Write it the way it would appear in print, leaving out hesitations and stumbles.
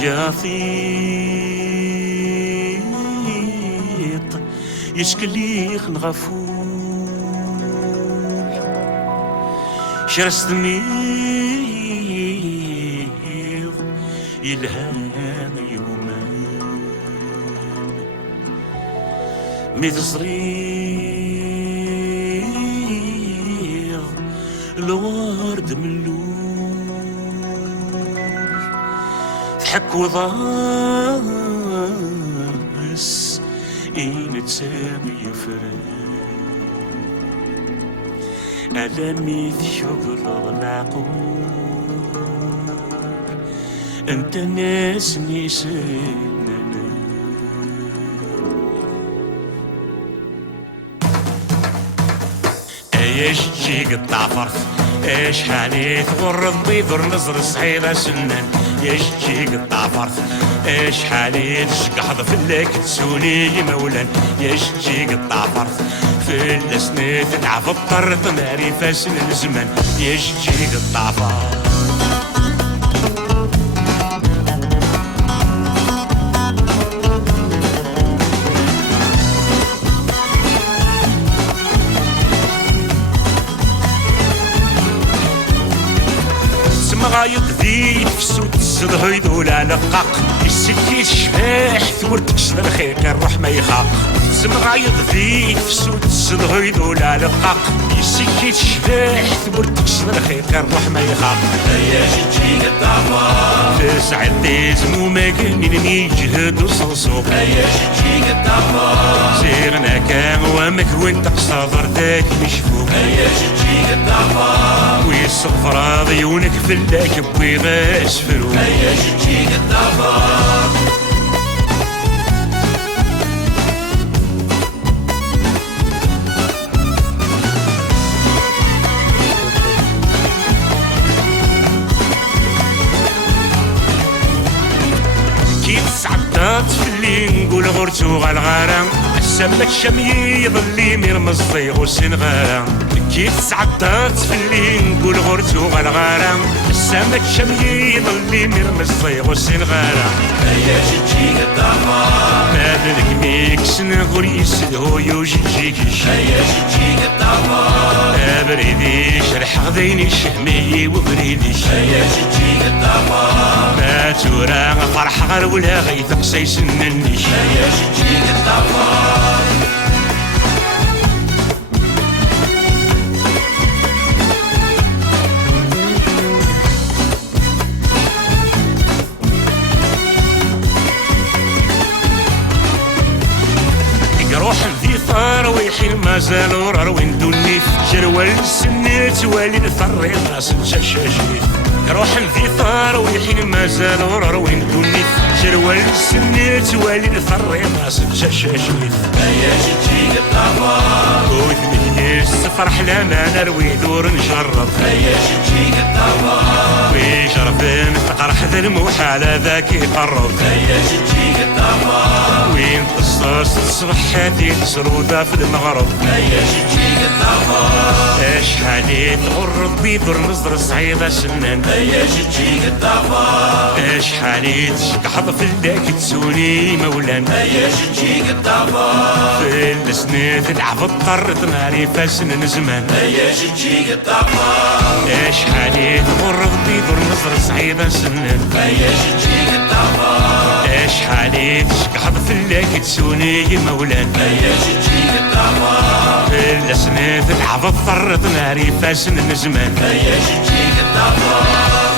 يا ثيط يشكلي خنغفول شرست ميض يلهان يومان ميت صغير الورد ملول ضحك وضاس إين تسامي يفرق ألمي شغل العقول أنت ناس نسينا ايش تجي قطع فرث ايش حالي تغرض بيضر نزر صعيدة سنان ايش تجي قطع فرث ايش حالي تشقحض في الليك تسوني مولان ايش تجي قطع فرث في الاسنة تلعب الطرط ناري فاسن الزمان ايش تجي قطع فرث غايط ذي فسود الصدهيد ولا لقاق يسكي الشفاح ثورت كسر الخيق الروح ما يخاق غايط ذي فسود الصدهيد ولا لقاق يسكي الشفاح ثورت كسر الخيق الروح ما يخاق اياش تجي الطعمار تسعد ديزم وما كان يجهد وصوصوق اياش تجي الطعمار سيرنا كان ومكوين تقصادر ذاك مشفوق اياش تجي الطعمار ويصفر عيونك في اللاك بويغاش فروق اياش تجي الطعمار تعطات في اللي نقول غرتو غالغارة السمك شمي يضلي مرمز ضيغ وسنغارة كي تعطات في اللي نقول غرتو غالغارة السمك شمي يضلي مرمز ضيغ وسنغارة اياش تجي الطعمار مالك ميكس نغور يسدهو يوجيكيش اياش تجي الطعمار بريديش رح غذيني شهمي وبريديش اياش تجي الطعمار ما تورا فرح غير ولا غيثق سيسننيش اياش تجي الطعمار روح ذي ثار ويحين ما زالوا روين دوني جروال السنيت والي الثر راس الشاشاشيت روح ذي ثار ويحين ما زالوا روين دوني جروال السنيت والي الثر راس الشاشاشيت اياش تجي الطعمار وثمانية فرح لما نروي دور نجرب اياش تجي الطعمار ويشرفين تقرح ذا المحال ذاك يقرب اياش تجي الطعمار وين قصاص تصبح حياتي تسرودة في المغرب اياش تجي الطعمار ايش حالي تغرد بيضر نصدر صعيدة سنان اياش تجي الطعمار ايش حالي تشقحض في الداك تسوني مولان اياش تجي الطعمار في السنة تلعب الطر ناري فاسن زمان اياش تجي الطعمار ايش حالي تغرد بيضر نصدر صعيدة سنان اياش تجي الطعمار ايش حالي تشقحض في الداك تسوني مولان اياش تجي الطعمار في السنة تلعب الطر ناري فاسن زمان اياش تجي الطعمار